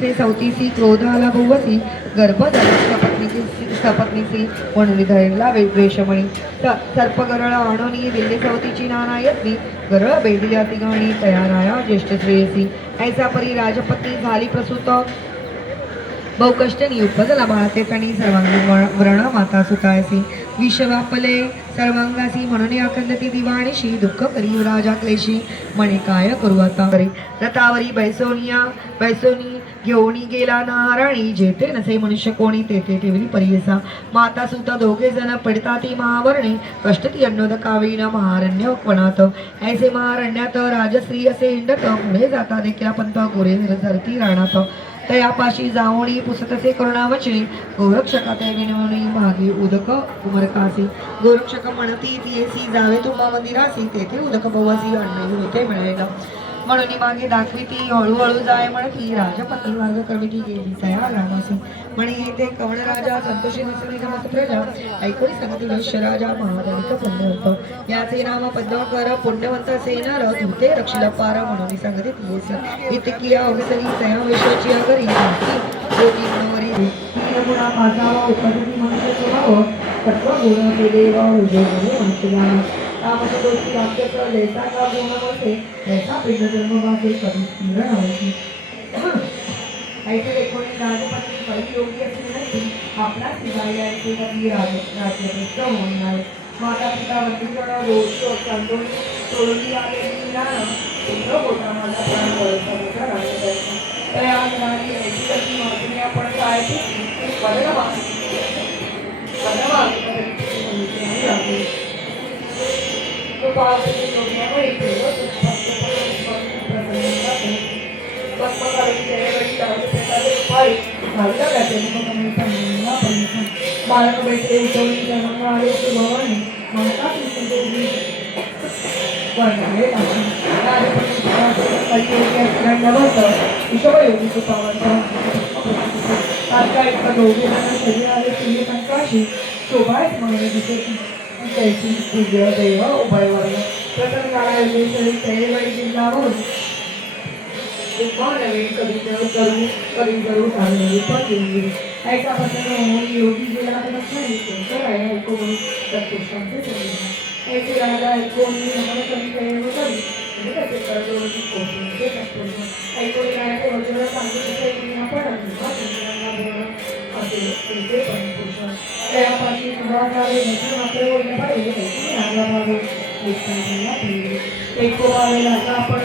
ते सवतीसी क्रोध आला भुवसी गर्भ सपत्नीसी म्हणून धरला वेशमणी सर्प गरळ आणोनी दिल्ली सवतीची नाना यत्नी गरळ बेदिल्या तिगाणी तयाराया ज्येष्ठ श्रेयसी ऐसा परी राजपत्नी झाली प्रसूत बहुकष्टनी उपजला बाळते तणी सर्वांगी व्रण माता सुतायसी विष वापले सर्वांगासी म्हणून अखंडती दिवाणीशी दुःख करी राजा क्लेशी म्हणे काय करू आता करी रतावरी बैसोनी घेऊनी गेला नाराणी जेथे नसे मनुष्य कोणी तेथे ठेवली परियसा माता सुता दोघे जण पडताती महावर्णे कष्टती अन्नोदकावीन महारण्य वनात ऐसे महारण्यात राजश्री असे हिंडत पुढे जाता देखील पंत गोरे धरती राणात तयापाशी जावणी पुसतसे करुणावचने गोरक्षका ते विनवणी मागे उदक उमरकासी गोरक्षक म्हणती तियेसी जावे तुम्हा मंदिरासी तेथे उदक भवासी अन्न येथे मिळेल म्हणून मागे दाखवी ती हळूहळू जाय म्हणती राजपत्नी मार्ग करविती गेली तयार रामासी म्हणे येथे कवण राजा संतोषी नसली समस्त प्रजा ऐकून सांगती वैश्य राजा महाधनिक पुण्यवंत याचे नाम पद्मकर पुण्यवंत सेनार धुते रक्षिला पार म्हणून सांगते तियेसी इतकी अवसरी तया वैश्याची अगरी ज्योती मनोवरी गुणा माझावा उपस्थिती मनुष्य स्वभाव तत्व गुण ते देव उजय मनुष्य कामच दोषी वाक्यच लेसा का गुणवते ऐसा पिंड जन्मवासे कधी स्थिर नव्हती ऐसे एकोणी राजपत्नी परियोगी असे नसती आपला शिवाय ऐसे कधी राज्यभ्रष्ट होणार माता पिता वंदिजन रोज सांडून सोडली आलेली ज्ञान पुत्र होता माझा प्राण वळसा राजपत्नी तया ज्ञानी ऐसी कधी महत्त्वने आपण काय बदलवा बाळक बैठे उठवणी जन्म आरोग्य भवानी माता विषवयोगी कृपावंत तात्कालिक दोघे शरीराले सूर्यकंकाशी शोभायच म्हणून दिसे कैसी पूज्य देव उभयवर्ण प्रथम काळावेळी तैलवाई जिल्हावरून नवीन करू चालू ऐका पत्र योगी गेला तर ऐकून संतुष्टांचे ऐसे राजा ऐकून नमन कमी करी ऐकून राजाचे वचन सांगितले त्यापाशी सुधारणारे मात्र बोलले पाहिजे आपण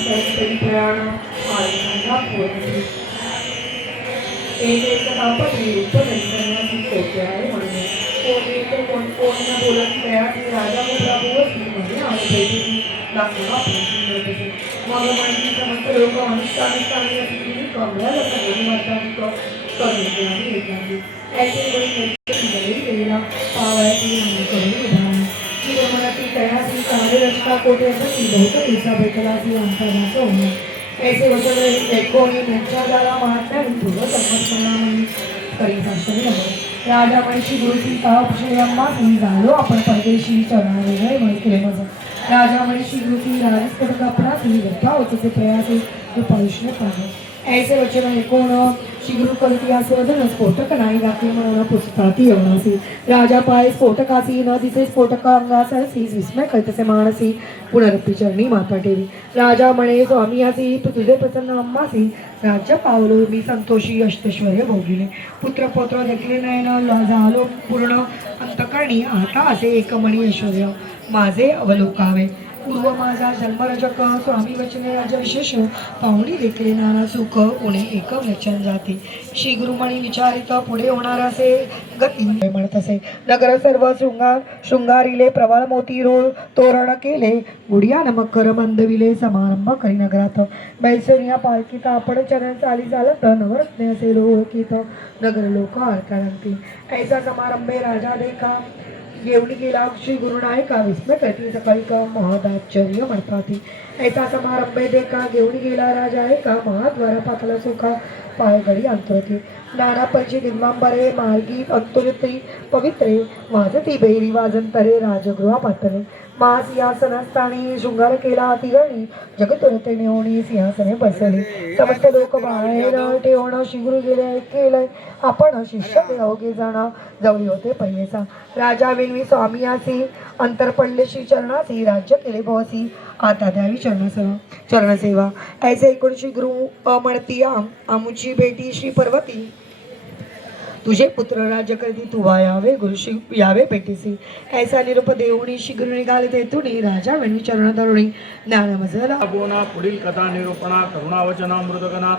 दर्शन प्रयाण कोणी बोलत राजा मग म्हणजे समस्त लोक अनुष्ठान कोटे बहुत पैसा भेटला ऐसे वचन कोणी झाला महात्म्या पूर्व समर्पणाने राजा महिषी गुरुची तापशयम्मा झालो आपण परदेशी चढावे केले माझं राजा महिषी गुरुची राजस्फोटक आपला गप्पा होते प्रयास पौष्णे पाहिजे ऐसे वचन ऐकून शिगुरु कलती असे वजन स्फोटक नाही दाखली म्हणून पुस्तकाती येवणासी राजा पाय स्फोटकासी न दिसे स्फोटक अंगासी विस्मय कळतसे मानसी पुनरपी चरणी माता ठेवी राजा म्हणे स्वामी असी तुझे प्रसन्न अम्मासी राज्य पावलो मी संतोषी अष्टैश्वर्य भोगिले पुत्र पौत्र देखले नयन झालो पूर्ण अंतकरणी आता असे एकमणी ऐश्वर्य माझे अवलोकावे पूर्व माझा जन्मरजक स्वामी वचने राजा विशेष पाहुणी देखले नाना सुख उणे एक वचन जाते श्री गुरुमणी विचारित पुढे होणार असे गती म्हणत असे नगर सर्व शृंगारिले प्रवाळ मोती रोळ तोरण केले गुडिया नमकर बंधविले समारंभ करी नगरात बैसोनिया पालखीत आपण चरण चाली चालत नवरत्ने असे ओळखीत नगर लोक आरकाळंती ऐसा समारंभे राजा देखा घेऊन गेला श्री गुरुनायका विस्मय करती सकाळी का महदाश्चर्य म्हणतात ऐसा समारंभे देखा घेऊन गेला राजा एका महाद्वारा पातला सुखा पायगडी अंतरती नाना पंची दिग्मांबरे मार्गी अंतुरती पवित्रे वाजती बैरी वाजंतरे राजगृहा पातले महासिंहासनस्थानी शृंगार केला अतिगणी जगतुरते नेवणी सिंहासने बसली समस्त लोक बाहेर ठेवणं शिगुरु गेले केलंय आपण शिष्य अवघे जण जवळी होते पैसा राजा विनवी स्वामियासी अंतर पडले श्री चरणासी राज्य केले भवसी आता द्यावी चरणसेवा ऐसे एकूण श्री गुरु म्हणती आमुची भेटी श्री पर्वती तुझे पुत्र राज्य करती तुवा यावे गुरुशी यावे भेटीसी ऐसा निरूप देऊणी शिगुरु निघाले तेथुनी राजा वेणवी चरण धरुणी ज्ञान मजला बोना पुढील कथा निरूपणा करुणावचना मृदगना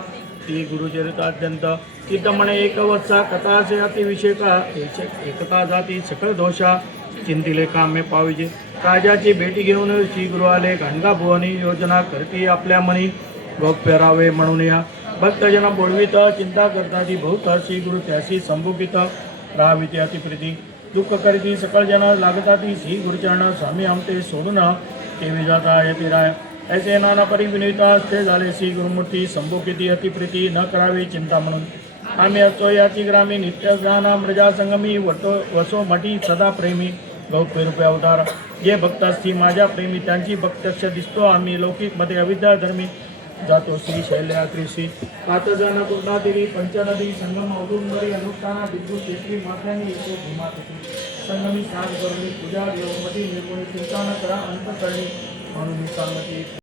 ती गुरुचरिताद्यंत चित्तमणे एक वत्सा कथा से अतिविषेका एकता जाती सकळ दोषा चिंतिले काम्य पाविजे राजाची भेटी घेऊन श्री गुरु आले गंगा भुवनी योजना करती आपल्या मनी गोप्य रावे म्हणून या भक्तजन बोलवित चिंता करता ती बहुत श्री गुरु त्यासी संभुकित राहाविते अतिप्रीती दुःख करीती सकळ जन लागता ती श्री गुरुचरण स्वामी आमते सोडून ते जाता येते राय ऐसे नाना परी विनिता ते झाले श्री गुरुमूर्ती संभुकिती अतिप्रीती न करावी चिंता म्हणून आम्ही असतो याची ग्रामी नित्य जाना मृजा संगमी वसो मठी सदा प्रेमी गौप्य रूपे अवतार जे भक्त असती माझ्या प्रेमी त्यांची भक्तक्ष दिसतो आम्ही लौकिक मध्ये अविद्या धर्मी जातो श्री शैलयात्रीशी पातजन पूर्णादेवी पंचनदी संगम औदुंबरी अनुष्ठाना बिंदू शेत्री माथ्यानी येतो भीमातिथी संगमी स्नान करुणी पूजा देवमती निर्गुणी चिंता न करा अंतकरणी म्हणून सांगती